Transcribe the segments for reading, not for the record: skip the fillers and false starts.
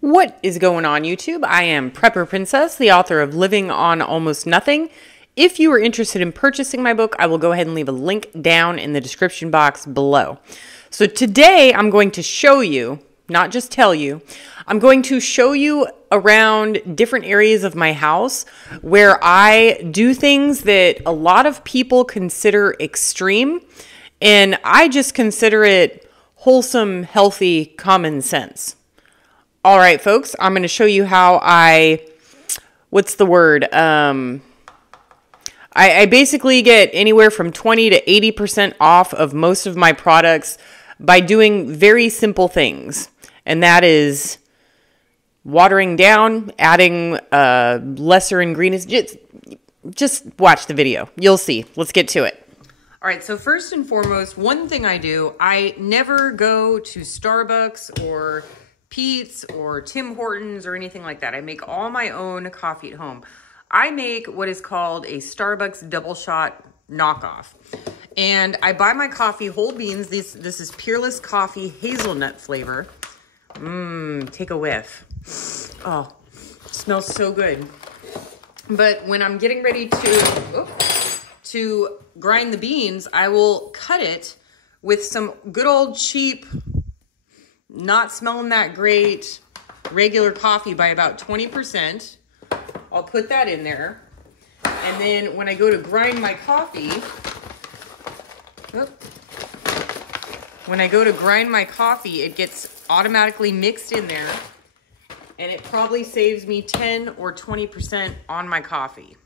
What is going on, YouTube? I am Prepper Princess, the author of Living on Almost Nothing. If you are interested in purchasing my book, I will go ahead and leave a link down in the description box below. So today I'm going to show you, not just tell you, I'm going to show you around different areas of my house where I do things that a lot of people consider extreme, and I just consider it wholesome, healthy, common sense. All right, folks, I'm going to show you how I basically get anywhere from 20 to 80% off of most of my products by doing very simple things. And that is watering down, adding lesser ingredients. Just watch the video. You'll see. Let's get to it. All right, so first and foremost, one thing I do, I never go to Starbucks or Pete's or Tim Hortons or anything like that. I make all my own coffee at home. I make what is called a Starbucks double shot knockoff. And I buy my coffee whole beans. This is Peerless Coffee hazelnut flavor. Take a whiff. Oh, smells so good. But when I'm getting ready to grind the beans, I will cut it with some good old cheap, not smelling that great regular coffee by about 20%. I'll put that in there. And then when I go to grind my coffee, it gets automatically mixed in there, and it probably saves me 10 or 20% on my coffee.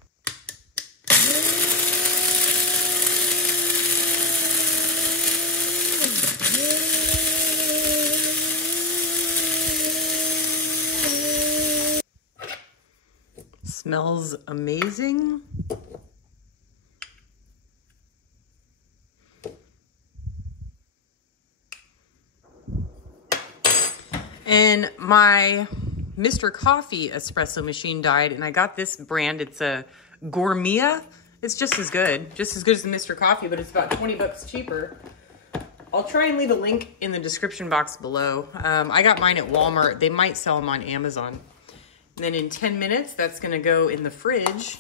Smells amazing. And my Mr. Coffee espresso machine died, and I got this brand. It's a Gourmet. It's just as good as the Mr. Coffee, but it's about 20 bucks cheaper. I'll try and leave a link in the description box below. I got mine at Walmart. They might sell them on Amazon. And then in 10 minutes, that's gonna go in the fridge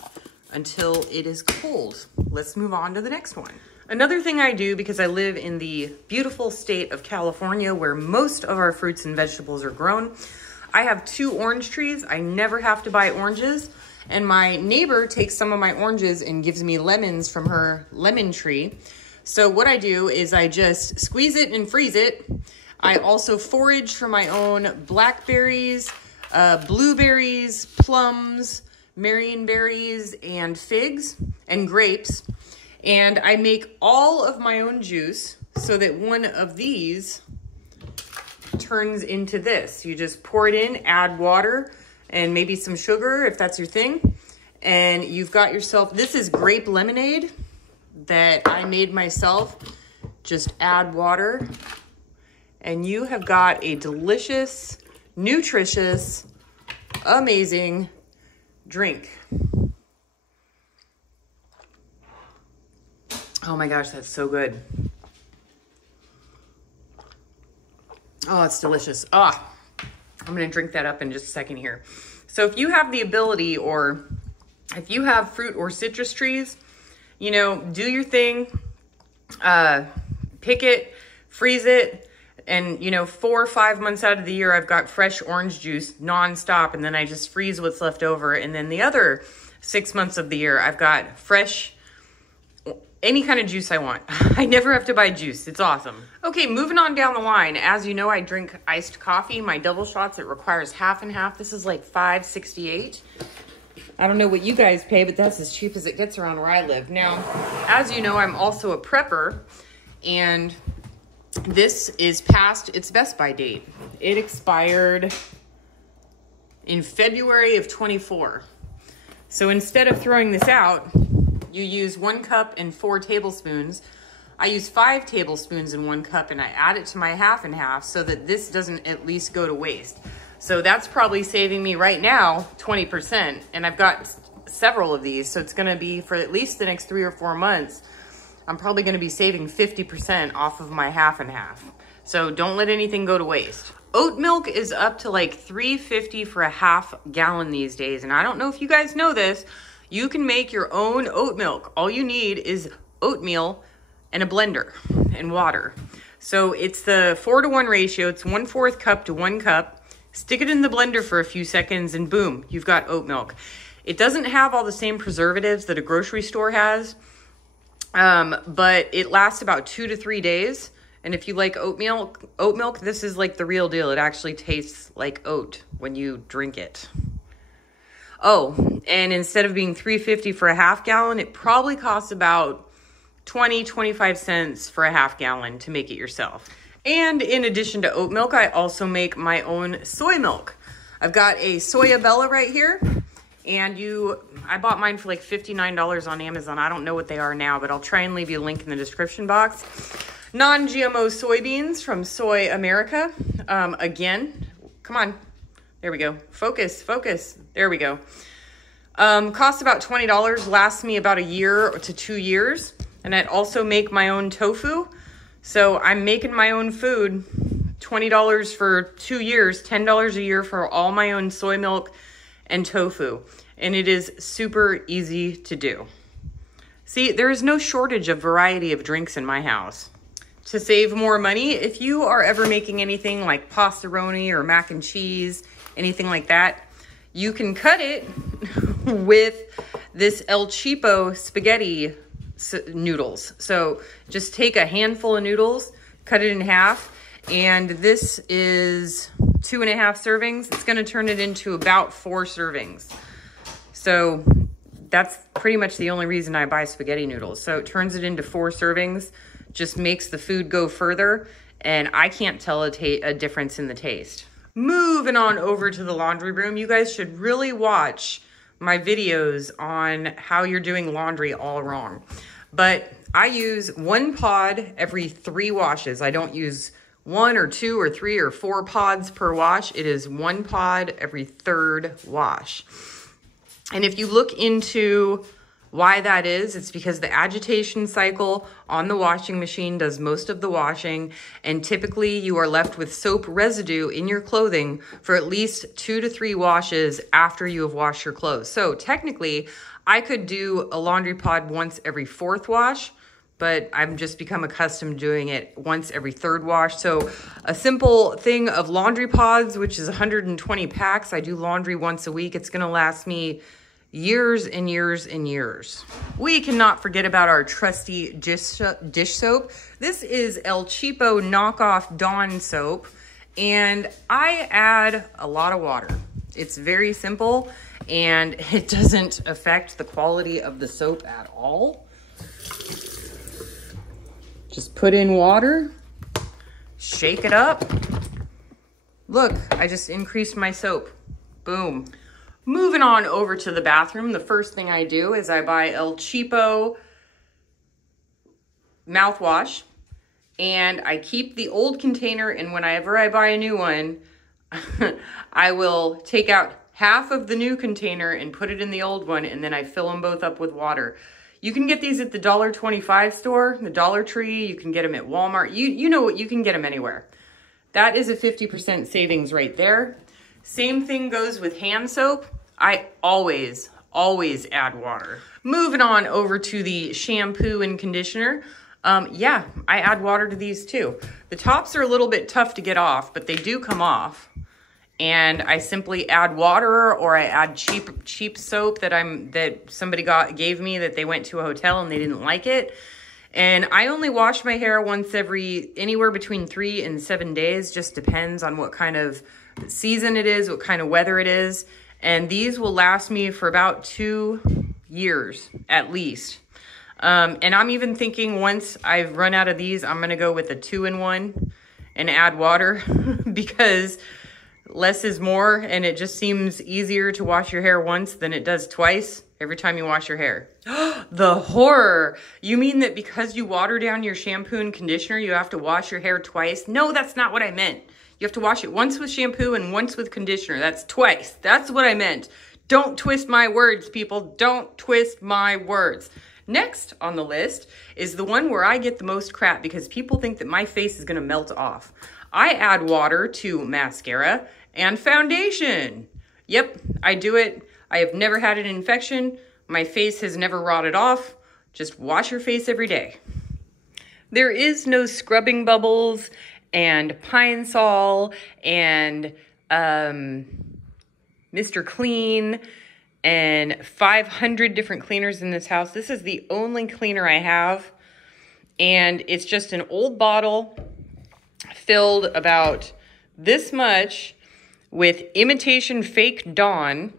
until it is cold. Let's move on to the next one. Another thing I do, because I live in the beautiful state of California where most of our fruits and vegetables are grown, I have 2 orange trees. I never have to buy oranges. And my neighbor takes some of my oranges and gives me lemons from her lemon tree. So what I do is I just squeeze it and freeze it. I also forage for my own blackberries, blueberries, plums, marionberries, and figs, and grapes. And I make all of my own juice so that one of these turns into this. You just pour it in, add water, and maybe some sugar if that's your thing. And you've got yourself, this is grape lemonade that I made myself. Just add water, and you have got a delicious, nutritious, amazing drink. Oh my gosh, that's so good. Oh, it's delicious. I'm gonna drink that up in just a second here. So if you have the ability, or if you have fruit or citrus trees, you know, do your thing, pick it, freeze it. And, you know, 4 or 5 months out of the year, I've got fresh orange juice nonstop. And then I just freeze what's left over. And then the other 6 months of the year, I've got fresh, any kind of juice I want. I never have to buy juice. It's awesome. Okay, moving on down the line. As you know, I drink iced coffee. My double shots, it requires half and half. This is like $5.68. I don't know what you guys pay, but that's as cheap as it gets around where I live. Now, as you know, I'm also a prepper, and this is past its Best By date. It expired in February of 24. So instead of throwing this out, you use 1 cup and 4 tablespoons. I use 5 tablespoons in 1 cup, and I add it to my half and half so that this doesn't at least go to waste. So that's probably saving me right now 20. And I've got several of these, so it's gonna be for at least the next 3 or 4 months. I'm probably gonna be saving 50% off of my half and half. So don't let anything go to waste. Oat milk is up to like $3.50 for a half gallon these days. And I don't know if you guys know this, you can make your own oat milk. All you need is oatmeal and a blender and water. So it's the 4-to-1 ratio. It's 1/4 cup to 1 cup. Stick it in the blender for a few seconds and boom, you've got oat milk. It doesn't have all the same preservatives that a grocery store has, but it lasts about 2 to 3 days. And if you like oat milk, this is like the real deal. It actually tastes like oat when you drink it. Oh, and instead of being $3.50 for a half gallon, it probably costs about 25 cents for a half gallon to make it yourself. And in addition to oat milk, I also make my own soy milk. I've got a Soya Bella right here. And I bought mine for like $59 on Amazon. I don't know what they are now, but I'll try and leave you a link in the description box. Non-GMO soybeans from Soy America. Again, come on. There we go. Focus, focus. There we go. Costs about $20, lasts me about a year to 2 years. And I also make my own tofu. So I'm making my own food, $20 for 2 years, $10 a year for all my own soy milk and tofu. And it is super easy to do. See, there is no shortage of variety of drinks in my house. To save more money, if you are ever making anything like pastaroni or mac and cheese, anything like that, you can cut it with this El Cheapo spaghetti noodles. So just take a handful of noodles, cut it in half, and this is 2.5 servings. It's going to turn it into about 4 servings. So that's pretty much the only reason I buy spaghetti noodles. So it turns it into 4 servings, just makes the food go further, and I can't tell a difference in the taste. Moving on over to the laundry room, you guys should really watch my videos on how you're doing laundry all wrong. But I use 1 pod every 3 washes. I don't use 1 or 2 or 3 or 4 pods per wash. It is 1 pod every 3rd wash. And if you look into why that is, it's because the agitation cycle on the washing machine does most of the washing, and typically you are left with soap residue in your clothing for at least 2 to 3 washes after you have washed your clothes. So technically, I could do a laundry pod once every 4th wash, but I've just become accustomed doing it once every 3rd wash. So a simple thing of laundry pods, which is 120 packs, I do laundry once a week. It's gonna last me years and years and years. We cannot forget about our trusty dish soap. This is El Cheapo knockoff Dawn soap, and I add a lot of water. It's very simple, and it doesn't affect the quality of the soap at all. Just put in water, shake it up. Look, I just increased my soap. Boom. Moving on over to the bathroom, the first thing I do is I buy El Cheapo mouthwash, and I keep the old container, and whenever I buy a new one, I will take out half of the new container and put it in the old one, and then I fill them both up with water. You can get these at the $1.25 store, the Dollar Tree. You can get them at Walmart. You know what, you can get them anywhere. That is a 50% savings right there. Same thing goes with hand soap. I always add water. Moving on over to the shampoo and conditioner. Yeah, I add water to these too. The tops are a little bit tough to get off, but they do come off. And I simply add water, or I add cheap soap that somebody gave me that they went to a hotel and they didn't like it. And I only wash my hair once anywhere between 3 and 7 days, just depends on what kind of season it is, what kind of weather it is. And these will last me for about 2 years at least. And I'm even thinking once I've run out of these, I'm gonna go with a 2-in-1 and add water because less is more, and it just seems easier to wash your hair once than it does twice every time you wash your hair. The horror. You mean that because you water down your shampoo and conditioner, you have to wash your hair twice? No, that's not what I meant. You have to wash it once with shampoo and once with conditioner. That's twice. That's what I meant. Don't twist my words, people. Don't twist my words. Next on the list is the one where I get the most crap because people think that my face is gonna melt off. I add water to mascara and foundation. Yep, I do it. I have never had an infection. My face has never rotted off. Just wash your face every day. There is no scrubbing bubbles and Pine Sol and Mr. Clean and 500 different cleaners in this house. This is the only cleaner I have. And it's just an old bottle filled about this much with imitation fake Dawn.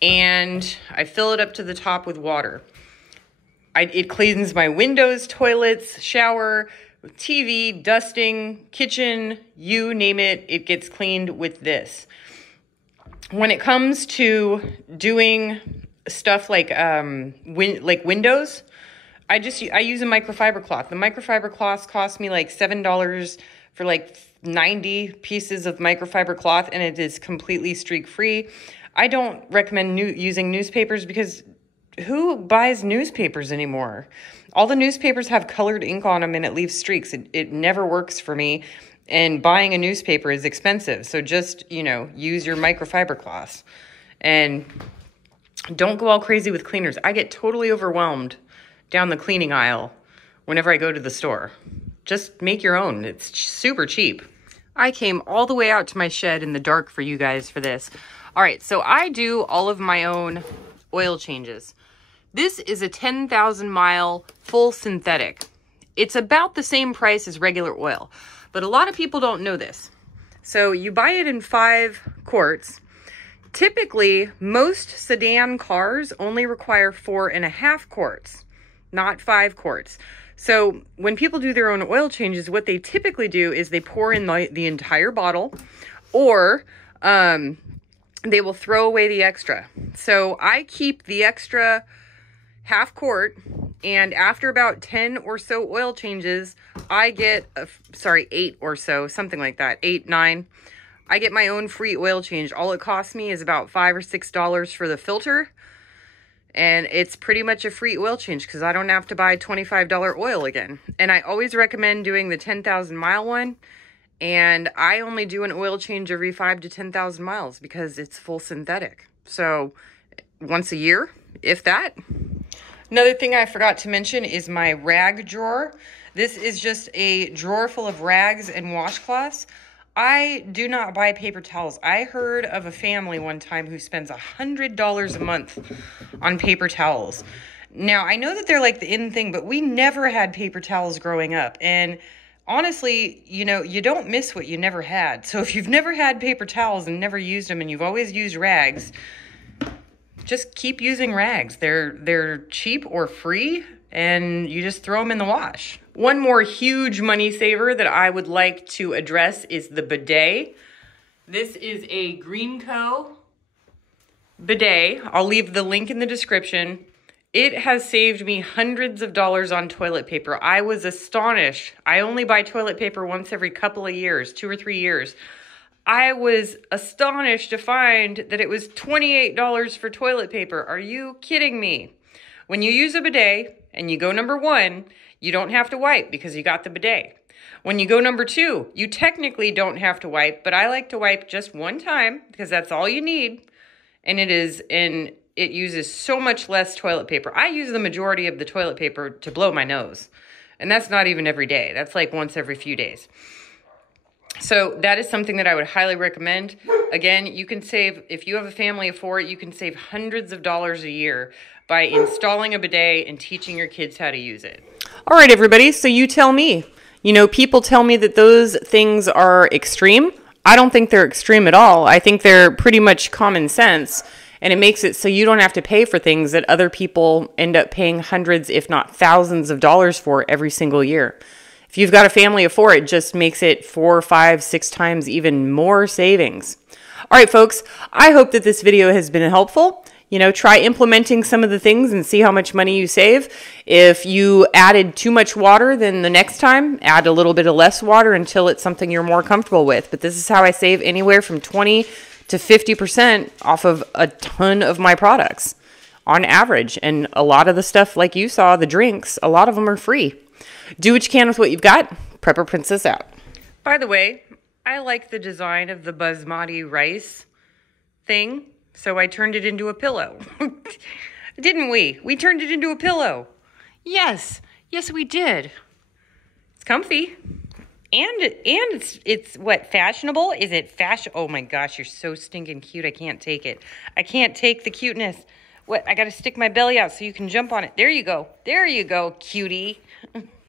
And I fill it up to the top with water. It cleans my windows, toilets, shower, TV, dusting, kitchen, you name it, it gets cleaned with this. When it comes to doing stuff like windows, I use a microfiber cloth. The microfiber cloths cost me like $7 for like 90 pieces of microfiber cloth, and it is completely streak free. I don't recommend using newspapers because who buys newspapers anymore? All the newspapers have colored ink on them and it leaves streaks. It never works for me. And buying a newspaper is expensive. So just, use your microfiber cloths. And don't go all crazy with cleaners. I get totally overwhelmed down the cleaning aisle whenever I go to the store. Just make your own. It's super cheap. I came all the way out to my shed in the dark for you guys for this. All right, so I do all of my own oil changes. This is a 10,000 mile full synthetic. It's about the same price as regular oil, but a lot of people don't know this. So you buy it in 5 quarts. Typically, most sedan cars only require 4.5 quarts, not 5 quarts. So when people do their own oil changes, what they typically do is they pour in the entire bottle, or they will throw away the extra. So I keep the extra half quart, and after about 10 or so oil changes, I get, 8 or so, something like that, 8, 9. I get my own free oil change. All it costs me is about $5 or $6 for the filter, and it's pretty much a free oil change because I don't have to buy $25 oil again. And I always recommend doing the 10,000 mile one, and I only do an oil change every 5 to 10,000 miles because it's full synthetic. So once a year, if that. Another thing I forgot to mention is my rag drawer. This is just a drawer full of rags and washcloths. I do not buy paper towels. I heard of a family one time who spends $100 a month on paper towels. Now, I know that they're like the in thing, but we never had paper towels growing up. And honestly, you don't miss what you never had. So if you've never had paper towels and never used them and you've always used rags, just keep using rags. They're cheap or free, and you just throw them in the wash. One more huge money saver that I would like to address is the bidet. This is a Greenco bidet. I'll leave the link in the description. It has saved me hundreds of dollars on toilet paper. I was astonished. I only buy toilet paper once every couple of years, 2 or 3 years. I was astonished to find that it was $28 for toilet paper. Are you kidding me? When you use a bidet and you go number 1, you don't have to wipe because you got the bidet. When you go number 2, you technically don't have to wipe, but I like to wipe just one time because that's all you need. And it uses so much less toilet paper. I use the majority of the toilet paper to blow my nose. And that's not even every day. That's like once every few days. So that is something that I would highly recommend. Again, you can save, if you have a family of 4, you can save hundreds of dollars a year by installing a bidet and teaching your kids how to use it. All right, everybody. So you tell me. People tell me that those things are extreme. I don't think they're extreme at all. I think they're pretty much common sense. And it makes it so you don't have to pay for things that other people end up paying hundreds, if not thousands of dollars for every single year. If you've got a family of 4, it just makes it 4, 5, 6 times even more savings. All right, folks, I hope that this video has been helpful. Try implementing some of the things and see how much money you save. If you added too much water, then the next time, add a little bit of less water until it's something you're more comfortable with. But this is how I save anywhere from 20 to 50% off of a ton of my products on average. And a lot of the stuff, like you saw, the drinks, a lot of them are free. Do what you can with what you've got. Prepper Princess out. Bye. By the way, I like the design of the basmati rice thing, so I turned it into a pillow. Didn't we? We turned it into a pillow. Yes. Yes, we did. It's comfy. And it's what, fashionable? Is it fashion? Oh my gosh, you're so stinking cute. I can't take it. I can't take the cuteness. What? I got to stick my belly out so you can jump on it. There you go. There you go, cutie.